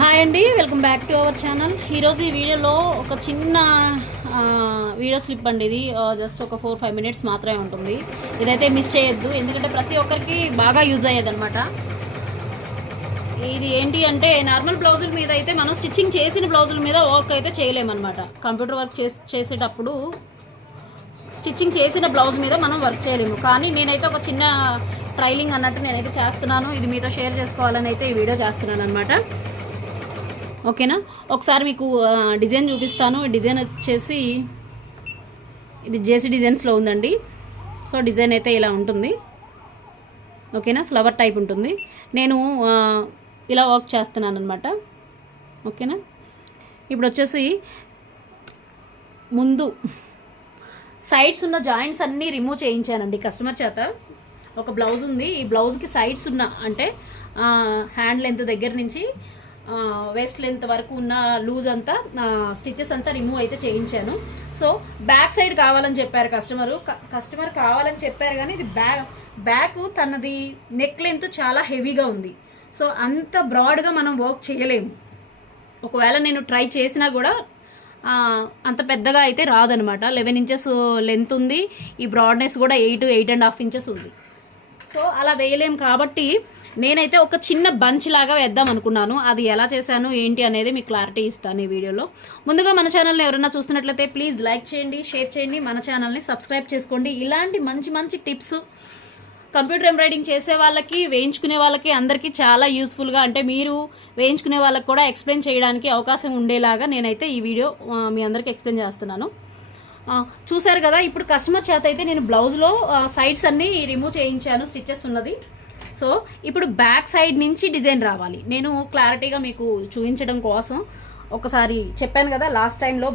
Hi అండి welcome back to our channel. ఈరోజు ఈ వీడియోలో ఒక చిన్న వీడియో స్లిప్ అండి ఇది. జస్ట్ ఒక ఫోర్ ఫైవ్ మినిట్స్ మాత్రమే ఉంటుంది. ఇదైతే మిస్ చేయొద్దు. ఎందుకంటే ప్రతి ఒక్కరికి బాగా యూజ్ అయ్యేదన్నమాట. ఇది ఏంటి అంటే నార్మల్ బ్లౌజుల మీద అయితే మనం స్టిచ్చింగ్ చేసిన బ్లౌజుల మీద వర్క్ అయితే చేయలేమన్నమాట. కంప్యూటర్ వర్క్ చేసేటప్పుడు స్టిచ్చింగ్ చేసిన బ్లౌజ్ మీద మనం వర్క్ చేయలేము. కానీ నేనైతే ఒక చిన్న ట్రైలింగ్ అన్నట్టు నేనైతే చేస్తున్నాను. ఇది మీతో షేర్ చేసుకోవాలని అయితే ఈ వీడియో చేస్తున్నాను అనమాట ఓకేనా? ఒకసారి మీకు డిజైన్ చూపిస్తాను. డిజైన్ వచ్చేసి ఇది జేసీ డిజైన్స్లో ఉందండి. సో డిజైన్ అయితే ఇలా ఉంటుంది. ఓకేనా? ఫ్లవర్ టైప్ ఉంటుంది. నేను ఇలా వర్క్ చేస్తున్నాను అనమాట ఓకేనా? ఇప్పుడు వచ్చేసి ముందు సైడ్స్ ఉన్న జాయింట్స్ అన్నీ రిమూవ్ చేయించానండి కస్టమర్ చేత. ఒక బ్లౌజ్ ఉంది. ఈ బ్లౌజ్కి సైడ్స్ ఉన్న అంటే హ్యాండ్ లెంత్ దగ్గర నుంచి వేస్ట్ లెంత్ వరకు ఉన్న లూజ్ అంతా స్టిచెస్ అంతా రిమూవ్ అయితే చేయించాను. సో బ్యాక్ సైడ్ కావాలని చెప్పారు కస్టమరు. కస్టమర్ కావాలని చెప్పారు కానీ ఇది బ్యాక్ బ్యాక్ తనది నెక్ లెంత్ చాలా హెవీగా ఉంది. సో అంత బ్రాడ్గా మనం వర్క్ చేయలేము. ఒకవేళ నేను ట్రై చేసినా కూడా అంత పెద్దగా అయితే రాదనమాట. లెవెన్ ఇంచెస్ లెంత్ ఉంది. ఈ బ్రాడ్నెస్ కూడా eight eight and half inches ఉంది. సో అలా వేయలేం కాబట్టి నేనైతే ఒక చిన్న బంచ్ లాగా వేద్దాం అనుకున్నాను. అది ఎలా చేశాను ఏంటి అనేది మీకు క్లారిటీ ఇస్తాను ఈ వీడియోలో. ముందుగా మన ఛానల్ని ఎవరైనా చూస్తున్నట్లయితే ప్లీజ్ లైక్ చేయండి షేర్ చేయండి మన ఛానల్ని సబ్స్క్రైబ్ చేసుకోండి. ఇలాంటి మంచి మంచి టిప్స్ కంప్యూటర్ ఎంబ్రాయిడింగ్ చేసే వాళ్ళకి వేయించుకునే వాళ్ళకి అందరికీ చాలా యూస్ఫుల్గా అంటే మీరు వేయించుకునే వాళ్ళకి కూడా ఎక్స్ప్లెయిన్ చేయడానికి అవకాశం ఉండేలాగా నేనైతే ఈ వీడియో మీ అందరికీ ఎక్స్ప్లెయిన్ చేస్తున్నాను. చూసారు చూశారు కదా ఇప్పుడు కస్టమర్ చేత అయితే నేను బ్లౌజ్లో సైడ్స్ అన్నీ రిమూవ్ చేయించాను స్టిచ్చెస్ ఉన్నది. సో ఇప్పుడు బ్యాక్ సైడ్ నుంచి డిజైన్ రావాలి. నేను క్లారిటీగా మీకు చూపించడం కోసం ఒకసారి చెప్పాను కదా లాస్ట్ టైంలో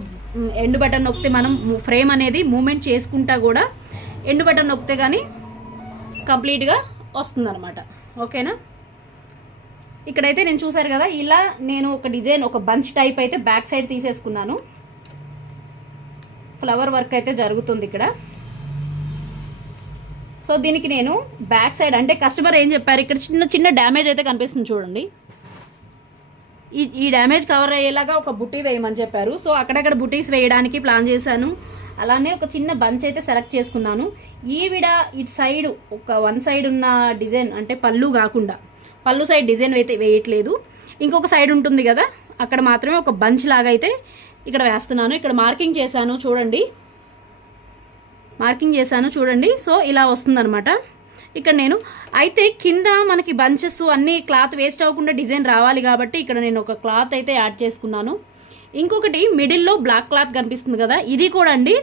ఎండ్ బటన్ నొక్కితే మనం ఫ్రేమ్ అనేది మూమెంట్ చేసుకుంటా కూడా ఎండ్ బటన్ నొక్కితే కానీ కంప్లీట్గా వస్తుందన్నమాట. ఓకేనా ఇక్కడైతే నేను చూసారు కదా ఇలా నేను ఒక డిజైన్ ఒక బంచ్ టైప్ అయితే బ్యాక్ సైడ్ తీసేసుకున్నాను. ఫ్లవర్ వర్క్ అయితే జరుగుతుంది ఇక్కడ. సో దీనికి నేను బ్యాక్ సైడ్ అంటే కస్టమర్ ఏం చెప్పారు? ఇక్కడ చిన్న చిన్న డ్యామేజ్ అయితే కనిపిస్తుంది చూడండి. ఈ ఈ డ్యామేజ్ కవర్ అయ్యేలాగా ఒక బుటీ వేయమని చెప్పారు. సో అక్కడక్కడ బుటీస్ వేయడానికి ప్లాన్ చేశాను. అలానే ఒక చిన్న బంచ్ అయితే సెలెక్ట్ చేసుకున్నాను. ఈవిడ ఇటు సైడ్ ఒక వన్ సైడ్ ఉన్న డిజైన్ అంటే పళ్ళు కాకుండా పళ్ళు సైడ్ డిజైన్ అయితే వేయట్లేదు. ఇంకొక సైడ్ ఉంటుంది కదా అక్కడ మాత్రమే ఒక బంచ్ లాగా అయితే ఇక్కడ వేస్తున్నాను. ఇక్కడ మార్కింగ్ చేశాను చూడండి. మార్కింగ్ చేశాను చూడండి. సో ఇలా వస్తుందనమాట ఇక్కడ నేను అయితే కింద మనకి బంచెస్ అన్నీ క్లాత్ వేస్ట్ అవ్వకుండా డిజైన్ రావాలి కాబట్టి ఇక్కడ నేను ఒక క్లాత్ అయితే యాడ్ చేసుకున్నాను. ఇంకొకటి మిడిల్లో బ్లాక్ క్లాత్ కనిపిస్తుంది కదా ఇది కూడా అండి.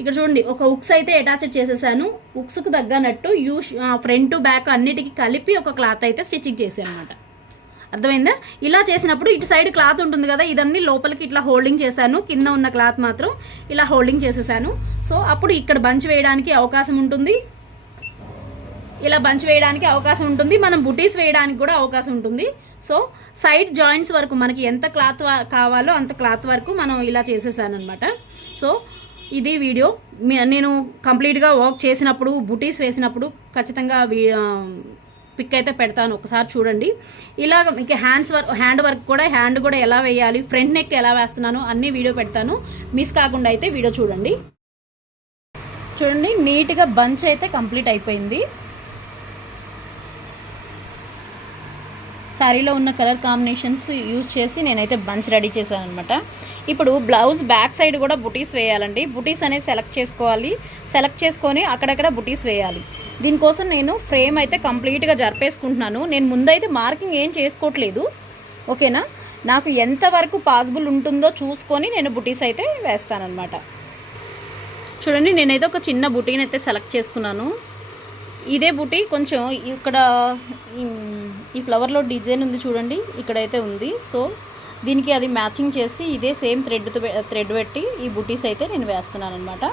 ఇక్కడ చూడండి ఒక ఉక్స్ అయితే అటాచ్ చేసేసాను. ఉక్స్కు తగ్గనట్టు యూ ఫ్రంట్ బ్యాక్ అన్నిటికీ కలిపి ఒక క్లాత్ అయితే స్టిచ్చింగ్ చేశాను అనమాట అర్థమైందా? ఇలా చేసినప్పుడు ఇటు సైడ్ క్లాత్ ఉంటుంది కదా ఇదన్నీ లోపలికి ఇట్లా హోల్డింగ్ చేశాను. కింద ఉన్న క్లాత్ మాత్రం ఇలా హోల్డింగ్ చేసేసాను. సో అప్పుడు ఇక్కడ బంచ్ వేయడానికి అవకాశం ఉంటుంది. ఇలా బంచ్ వేయడానికి అవకాశం ఉంటుంది. మనం బుటీస్ వేయడానికి కూడా అవకాశం ఉంటుంది. సో సైడ్ జాయింట్స్ వరకు మనకి ఎంత క్లాత్ కావాలో అంత క్లాత్ వరకు మనం ఇలా చేసేసాను అనమాట సో ఇది వీడియో. నేను కంప్లీట్గా వర్క్ చేసినప్పుడు బుటీస్ వేసినప్పుడు ఖచ్చితంగా వీ- పిక్ అయితే పెడతాను ఒకసారి చూడండి. ఇలాగ మీకు హ్యాండ్స్ వర్క్ హ్యాండ్ వర్క్ కూడా హ్యాండ్ కూడా ఎలా వేయాలి ఫ్రంట్ నెక్ ఎలా వేస్తున్నాను అన్ని వీడియో పెడతాను. మిస్ కాకుండా అయితే వీడియో చూడండి. చూడండి నీట్గా బంచ్ అయితే కంప్లీట్ అయిపోయింది. శారీలో ఉన్న కలర్ కాంబినేషన్స్ యూజ్ చేసి నేనైతే బంచ్ రెడీ చేశాను అనమాట ఇప్పుడు బ్లౌజ్ బ్యాక్ సైడ్ కూడా బుటీస్ వేయాలండి. బుటీస్ అనేది సెలెక్ట్ చేసుకోవాలి. సెలెక్ట్ చేసుకొని అక్కడక్కడ బుటీస్ వేయాలి. దీనికోసం నేను ఫ్రేమ్ అయితే కంప్లీట్గా జరిపేసుకుంటున్నాను. నేను ముందైతే మార్కింగ్ ఏం చేసుకోవట్లేదు. ఓకేనా? నాకు ఎంతవరకు పాసిబుల్ ఉంటుందో చూసుకొని నేను బుటీస్ అయితే వేస్తానమాట చూడండి నేనైతే ఒక చిన్న బుటీని అయితే సెలెక్ట్ చేసుకున్నాను. ఇదే బుటీ కొంచెం ఇక్కడ ఈ- ఈ ఫ్లవర్లో డిజైన్ ఉంది చూడండి ఇక్కడైతే ఉంది. సో దీనికి అది మ్యాచింగ్ చేసి ఇదే సేమ్ థ్రెడ్తో థ్రెడ్ పెట్టి ఈ బుటీస్ అయితే నేను వేస్తున్నాను అనమాట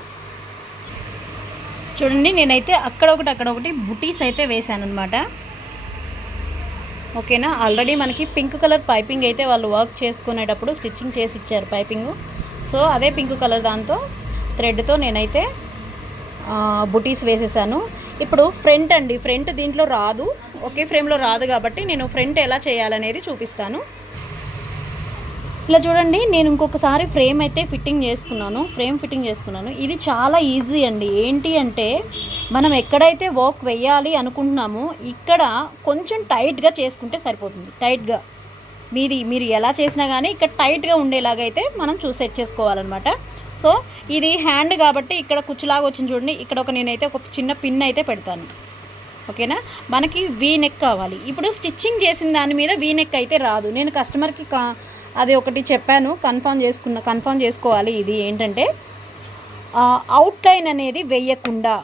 చూడండి నేనైతే అక్కడ ఒకటి అక్కడ ఒకటి బుటీస్ అయితే వేశాను అనమాట ఓకేనా? ఆల్రెడీ మనకి పింక్ కలర్ పైపింగ్ అయితే వాళ్ళు వర్క్ చేసుకునేటప్పుడు స్టిచ్చింగ్ చేసి ఇచ్చారు పైపింగ్. సో అదే పింక్ కలర్ దాంతో థ్రెడ్తో నేనైతే బుటీస్ వేసేసాను. ఇప్పుడు ఫ్రంట్ అండి ఫ్రంట్ దీంట్లో రాదు. ఒకే ఫ్రేమ్లో రాదు కాబట్టి నేను ఫ్రంట్ ఎలా చేయాలనేది చూపిస్తాను. ఇలా చూడండి నేను ఇంకొకసారి ఫ్రేమ్ అయితే ఫిట్టింగ్ చేసుకున్నాను ఫ్రేమ్ ఫిట్టింగ్ చేసుకున్నాను. ఇది చాలా ఈజీ అండి. ఏంటి అంటే మనం ఎక్కడైతే వర్క్ వేయాలి అనుకుంటున్నామో ఇక్కడ కొంచెం టైట్గా చేసుకుంటే సరిపోతుంది. టైట్గా. మీది మీరు ఎలా చేసినా కానీ ఇక్కడ టైట్గా ఉండేలాగా అయితే మనం చూసి సెట్ చేసుకోవాలన్నమాట. సో ఇది హ్యాండ్ కాబట్టి ఇక్కడ కుచ్చులాగా వచ్చింది చూడండి. ఇక్కడ ఒక నేనైతే ఒక చిన్న పిన్ అయితే పెడతాను. ఓకేనా? మనకి వీ నెక్ కావాలి. ఇప్పుడు స్టిచ్చింగ్ చేసిన దాని మీద వీ నెక్ అయితే రాదు. నేను కస్టమర్కి కా అది ఒకటి చెప్పాను. కన్ఫర్మ్ చేసుకున్న కన్ఫర్మ్ చేసుకోవాలి ఇది. ఏంటంటే అవుట్లైన్ అనేది వేయకుండా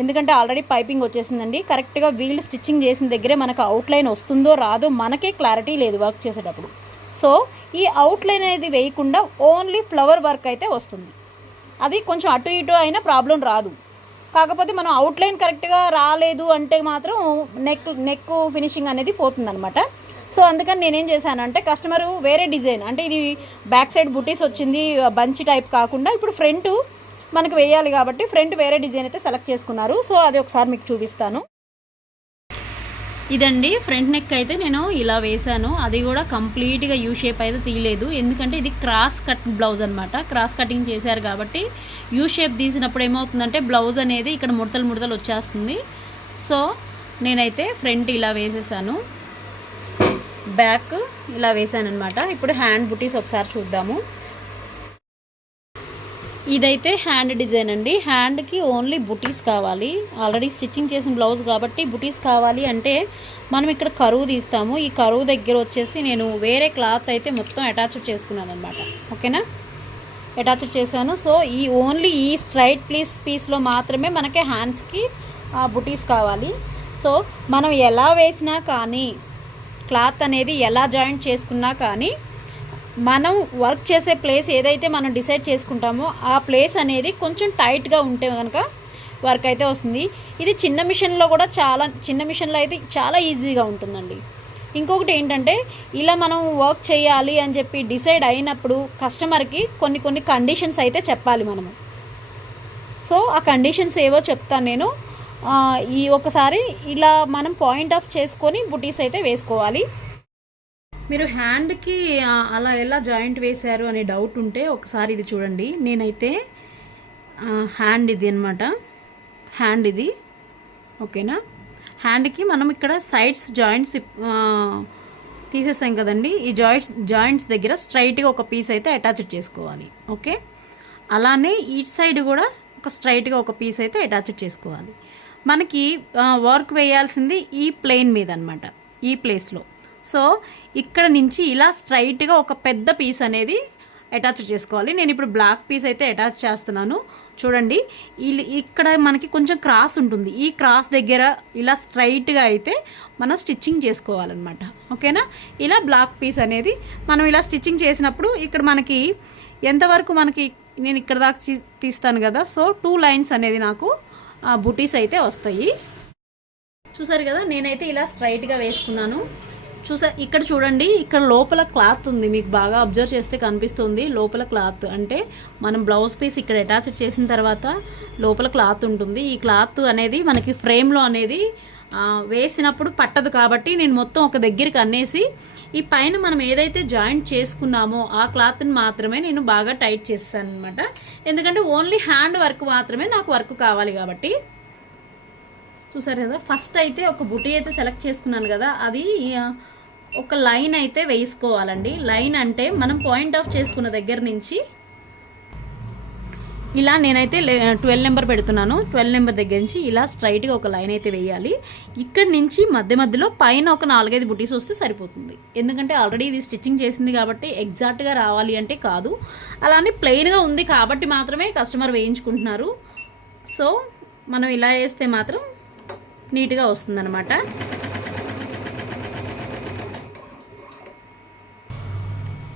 ఎందుకంటే ఆల్రెడీ పైపింగ్ వచ్చేసిందండి. కరెక్ట్గా వీల్ స్టిచ్చింగ్ చేసిన దగ్గరే మనకు అవుట్లైన్ వస్తుందో రాదో మనకే క్లారిటీ లేదు వర్క్ చేసేటప్పుడు. సో ఈ అవుట్లైన్ అనేది వేయకుండా ఓన్లీ ఫ్లవర్ వర్క్ అయితే వస్తుంది. అది కొంచెం అటు ఇటు అయినా ప్రాబ్లం రాదు. కాకపోతే మనం అవుట్లైన్ కరెక్ట్గా రాలేదు అంటే మాత్రం నెక్ నెక్ ఫినిషింగ్ అనేది పోతుందన్నమాట. సో అందుకని నేనేం చేశానంటే కస్టమరు వేరే డిజైన్ అంటే ఇది బ్యాక్ సైడ్ బుటీస్ వచ్చింది బంచి టైప్ కాకుండా ఇప్పుడు ఫ్రంట్ మనకు వేయాలి కాబట్టి ఫ్రంట్ వేరే డిజైన్ అయితే సెలెక్ట్ చేసుకున్నారు. సో అది ఒకసారి మీకు చూపిస్తాను. ఇదండి ఫ్రంట్ నెక్ అయితే నేను ఇలా వేశాను. అది కూడా కంప్లీట్గా యూ షేప్ అయితే తీయలేదు. ఎందుకంటే ఇది క్రాస్ కట్ బ్లౌజ్ అనమాట క్రాస్ కటింగ్ చేశారు కాబట్టి యూ షేప్ తీసినప్పుడు ఏమవుతుందంటే బ్లౌజ్ అనేది ఇక్కడ ముడతలు ముడతలు వచ్చేస్తుంది. సో నేనైతే ఫ్రంట్ ఇలా వేసేసాను. బ్యాక్ ఇలా వేసాను అనమాట ఇప్పుడు హ్యాండ్ బుటీస్ ఒకసారి చూద్దాము. ఇదైతే హ్యాండ్ డిజైన్ అండి. హ్యాండ్కి ఓన్లీ బుటీస్ కావాలి. ఆల్రెడీ స్టిచ్చింగ్ చేసిన బ్లౌజ్ కాబట్టి బుటీస్ కావాలి అంటే మనం ఇక్కడ కరువు తీస్తాము. ఈ కరువు దగ్గర వచ్చేసి నేను వేరే క్లాత్ అయితే మొత్తం అటాచ్ చేసుకున్నాను అనమాట ఓకేనా? అటాచ్ చేశాను. సో ఈ ఓన్లీ ఈ స్ట్రైట్ ప్లీస్ పీస్లో మాత్రమే మనకి హ్యాండ్స్కి బుటీస్ కావాలి. సో మనం ఎలా వేసినా కానీ క్లాత్ అనేది ఎలా జాయింట్ చేసుకున్నా కానీ మనం వర్క్ చేసే ప్లేస్ ఏదైతే మనం డిసైడ్ చేసుకుంటామో ఆ ప్లేస్ అనేది కొంచెం టైట్గా ఉంటే కనుక వర్క్ అయితే వస్తుంది. ఇది చిన్న మిషన్లో కూడా చాలా చిన్న మిషన్లో అయితే చాలా ఈజీగా ఉంటుందండి. ఇంకొకటి ఏంటంటే ఇలా మనం వర్క్ చేయాలి అని చెప్పి డిసైడ్ అయినప్పుడు కస్టమర్కి కొన్ని కొన్ని కండిషన్స్ అయితే చెప్పాలి మనము. సో ఆ కండిషన్స్ ఏవో చెప్తాను నేను. ఈ ఒకసారి ఇలా మనం పాయింట్ ఆఫ్ చేసుకొని బుటీస్ అయితే వేసుకోవాలి. మీరు హ్యాండ్కి అలా ఎలా జాయింట్ వేశారు అనే డౌట్ ఉంటే ఒకసారి ఇది చూడండి. నేనైతే హ్యాండ్ ఇది అనమాట హ్యాండ్ ఇది. ఓకేనా హ్యాండ్కి మనం ఇక్కడ సైడ్స్ జాయింట్స్ తీసేసాం కదండి. ఈ జాయింట్స్ జాయింట్స్ దగ్గర స్ట్రైట్గా ఒక పీస్ అయితే అటాచ్ చేసుకోవాలి. ఓకే అలానే ఈ సైడ్ కూడా ఒక స్ట్రైట్గా ఒక పీస్ అయితే అటాచ్ చేసుకోవాలి. మనకి వర్క్ వేయాల్సింది ఈ ప్లేన్ మీద అనమాట ఈ ప్లేస్లో సో ఇక్కడ నుంచి ఇలా స్ట్రైట్గా ఒక పెద్ద పీస్ అనేది అటాచ్ చేసుకోవాలి. నేను ఇప్పుడు బ్లాక్ పీస్ అయితే అటాచ్ చేస్తున్నాను. చూడండి ఇక్కడ మనకి కొంచెం క్రాస్ ఉంటుంది. ఈ క్రాస్ దగ్గర ఇలా స్ట్రైట్గా అయితే మనం స్టిచ్చింగ్ చేసుకోవాలన్నమాట. ఓకేనా? ఇలా బ్లాక్ పీస్ అనేది మనం ఇలా స్టిచ్చింగ్ చేసినప్పుడు ఇక్కడ మనకి ఎంతవరకు మనకి నేను ఇక్కడ దాకా తీ- తీస్తాను కదా? సో టూ లైన్స్ అనేది నాకు బుటీస్ అయితే వస్తాయి. చూసారు కదా నేనైతే ఇలా స్ట్రైట్గా వేసుకున్నాను. చూసా ఇక్కడ చూడండి ఇక్కడ లోపల క్లాత్ ఉంది. మీకు బాగా అబ్జర్వ్ చేస్తే కనిపిస్తుంది. లోపల క్లాత్ అంటే మనం బ్లౌజ్ పీస్ ఇక్కడ అటాచ్ చేసిన తర్వాత లోపల క్లాత్ ఉంటుంది. ఈ క్లాత్ అనేది మనకి ఫ్రేమ్లో అనేది వేసినప్పుడు పట్టదు కాబట్టి నేను మొత్తం ఒక దగ్గరికి అన్నేసి ఈ పైన మనం ఏదైతే జాయింట్ చేసుకున్నామో ఆ క్లాత్ని మాత్రమే నేను బాగా టైట్ చేస్తాను అనమాట ఎందుకంటే ఓన్లీ హ్యాండ్ వర్క్ మాత్రమే నాకు వర్క్ కావాలి కాబట్టి. చూసారు కదా ఫస్ట్ అయితే ఒక బుటీ అయితే సెలెక్ట్ చేసుకున్నాను కదా అది ఒక లైన్ అయితే వేసుకోవాలండి. లైన్ అంటే మనం పాయింట్ ఆఫ్ చేసుకున్న దగ్గర నుంచి ఇలా నేనైతే ట్వెల్వ్ నెంబర్ పెడుతున్నాను. ట్వెల్వ్ నెంబర్ దగ్గర నుంచి ఇలా స్ట్రైట్గా ఒక లైన్ అయితే వేయాలి. ఇక్కడి నుంచి మధ్య మధ్యలో పైన ఒక నాలుగైదు బుటీస్ వస్తే సరిపోతుంది. ఎందుకంటే ఆల్రెడీ ఇది స్టిచ్చింగ్ చేసింది కాబట్టి ఎగ్జాక్ట్గా రావాలి అంటే కాదు. అలానే ప్లెయిన్గా ఉంది కాబట్టి మాత్రమే కస్టమర్ వేయించుకుంటున్నారు. సో మనం ఇలా వేస్తే మాత్రం నీట్గా వస్తుందన్నమాట.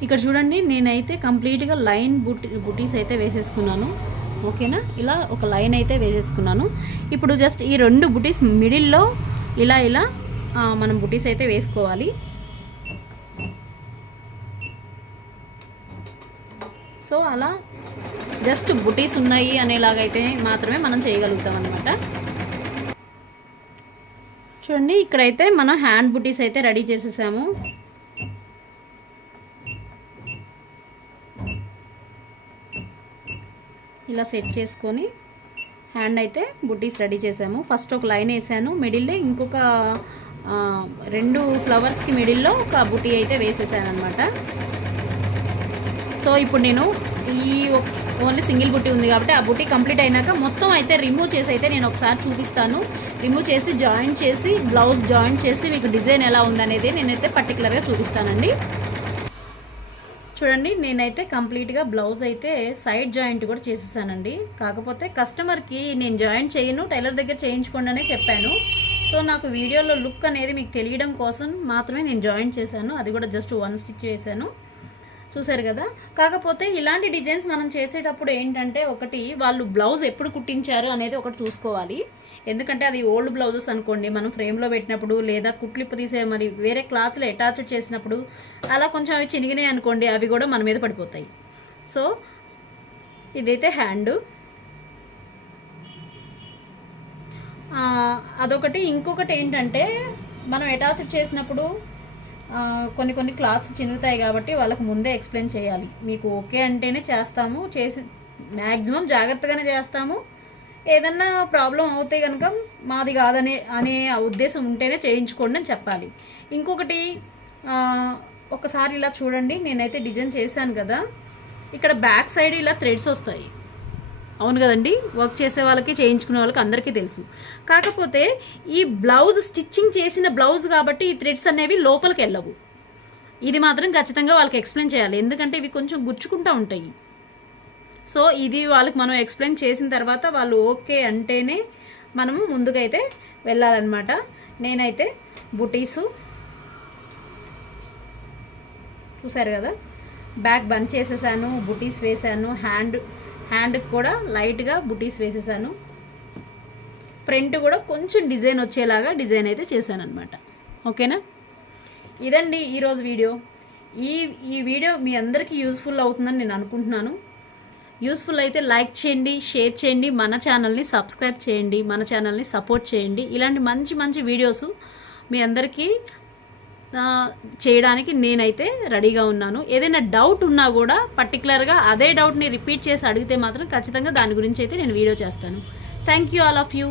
ఇక్కడ చూడండి నేనైతే కంప్లీట్గా లైన్ బుటీ బుటీస్ అయితే వేసేసుకున్నాను. ఓకేనా? ఇలా ఒక లైన్ అయితే వేసేసుకున్నాను. ఇప్పుడు జస్ట్ ఈ రెండు బుటీస్ మిడిల్లో ఇలా ఇలా మనం బుటీస్ అయితే వేసుకోవాలి. సో అలా జస్ట్ బుటీస్ ఉన్నాయి అనేలాగైతే మాత్రమే మనం చేయగలుగుతాం అనమాట చూడండి ఇక్కడైతే మనం హ్యాండ్ బుటీస్ అయితే రెడీ చేసేసాము. ఇలా సెట్ చేసుకొని హ్యాండ్ అయితే బుడ్డీస్ రెడీ చేసాము. ఫస్ట్ ఒక లైన్ వేసాను. మిడిల్లో ఇంకొక రెండు ఫ్లవర్స్కి మిడిల్లో ఒక బుటీ అయితే వేసేసాను అనమాట సో ఇప్పుడు నేను ఈ ఓన్లీ సింగిల్ బుట్టి ఉంది కాబట్టి ఆ బుట్టి కంప్లీట్ అయినాక మొత్తం అయితే రిమూవ్ చేసి అయితే నేను ఒకసారి చూపిస్తాను. రిమూవ్ చేసి జాయిన్ చేసి బ్లౌజ్ జాయిన్ చేసి మీకు డిజైన్ ఎలా ఉందనేది నేనైతే పర్టికులర్గా చూపిస్తానండి. చూడండి నేనైతే కంప్లీట్గా బ్లౌజ్ అయితే సైడ్ జాయింట్ కూడా చేసేసానండి. కాకపోతే కస్టమర్కి నేను జాయింట్ చేయను టైలర్ దగ్గర చేయించుకోండి అనే చెప్పాను. సో నాకు వీడియోలో లుక్ అనేది మీకు తెలియడం కోసం మాత్రమే నేను జాయింట్ చేశాను. అది కూడా జస్ట్ వన్ స్టిచ్ వేశాను. చూసారు కదా? కాకపోతే ఇలాంటి డిజైన్స్ మనం చేసేటప్పుడు ఏంటంటే ఒకటి వాళ్ళు బ్లౌజ్ ఎప్పుడు కుట్టించారు అనేది ఒకటి చూసుకోవాలి. ఎందుకంటే అది ఓల్డ్ బ్లౌజెస్ అనుకోండి మనం ఫ్రేమ్లో పెట్టినప్పుడు లేదా కుట్లిప్పు తీసే మరి వేరే క్లాత్లో అటాచ్ చేసినప్పుడు అలా కొంచెం అవి చినిగినాయి అనుకోండి అవి కూడా మన మీద పడిపోతాయి. సో ఇదైతే హ్యాండ్. అదొకటి. ఇంకొకటి ఏంటంటే మనం అటాచ్ చేసినప్పుడు కొన్ని కొన్ని క్లాత్స్ చినుగుతాయి కాబట్టి వాళ్ళకు ముందే ఎక్స్ప్లెయిన్ చేయాలి. మీకు ఓకే అంటేనే చేస్తాము చేసి మ్యాక్సిమం జాగ్రత్తగానే చేస్తాము. ఏదన్నా ప్రాబ్లం అవుతే కనుక మాది కాదనే అనే ఉద్దేశం ఉంటేనే చేయించుకోండి అని చెప్పాలి. ఇంకొకటి ఒకసారి ఇలా చూడండి నేనైతే డిజైన్ చేశాను కదా. ఇక్కడ బ్యాక్ సైడ్ ఇలా థ్రెడ్స్ వస్తాయి. అవును కదండి వర్క్ చేసే వాళ్ళకి చేయించుకునే వాళ్ళకి అందరికీ తెలుసు. కాకపోతే ఈ బ్లౌజ్ స్టిచ్చింగ్ చేసిన బ్లౌజ్ కాబట్టి ఈ థ్రెడ్స్ అనేవి లోపలికి వెళ్ళవు. ఇది మాత్రం ఖచ్చితంగా వాళ్ళకి ఎక్స్ప్లెయిన్ చేయాలి. ఎందుకంటే ఇవి కొంచెం గుచ్చుకుంటూ ఉంటాయి. సో ఇది వాళ్ళకి మనం ఎక్స్ప్లెయిన్ చేసిన తర్వాత వాళ్ళు ఓకే అంటేనే మనము ముందుకైతే వెళ్ళాలన్నమాట. నేనైతే బుటీసు చూసారు కదా? బ్యాక్ బంద్ చేసేసాను బుటీస్ వేసాను హ్యాండ్ హ్యాండ్కి కూడా లైట్గా బుటీస్ వేసేసాను. ఫ్రంట్ కూడా కొంచెం డిజైన్ వచ్చేలాగా డిజైన్ అయితే చేశాను అనమాట ఓకేనా? ఇదండి ఈరోజు వీడియో. ఈ ఈ వీడియో మీ అందరికీ యూస్ఫుల్ అవుతుందని నేను అనుకుంటున్నాను. యూస్ఫుల్ అయితే లైక్ చేయండి షేర్ చేయండి మన ఛానల్ని సబ్స్క్రైబ్ చేయండి మన ఛానల్ని సపోర్ట్ చేయండి. ఇలాంటి మంచి మంచి వీడియోస్ మీ అందరికీ చేయడానికి నేనైతే రెడీగా ఉన్నాను. ఏదైనా డౌట్ ఉన్నా కూడా పర్టికులర్గా అదే డౌట్ని రిపీట్ చేసి అడిగితే మాత్రం ఖచ్చితంగా దాని గురించి అయితే నేను వీడియో చేస్తాను. Thank you all of you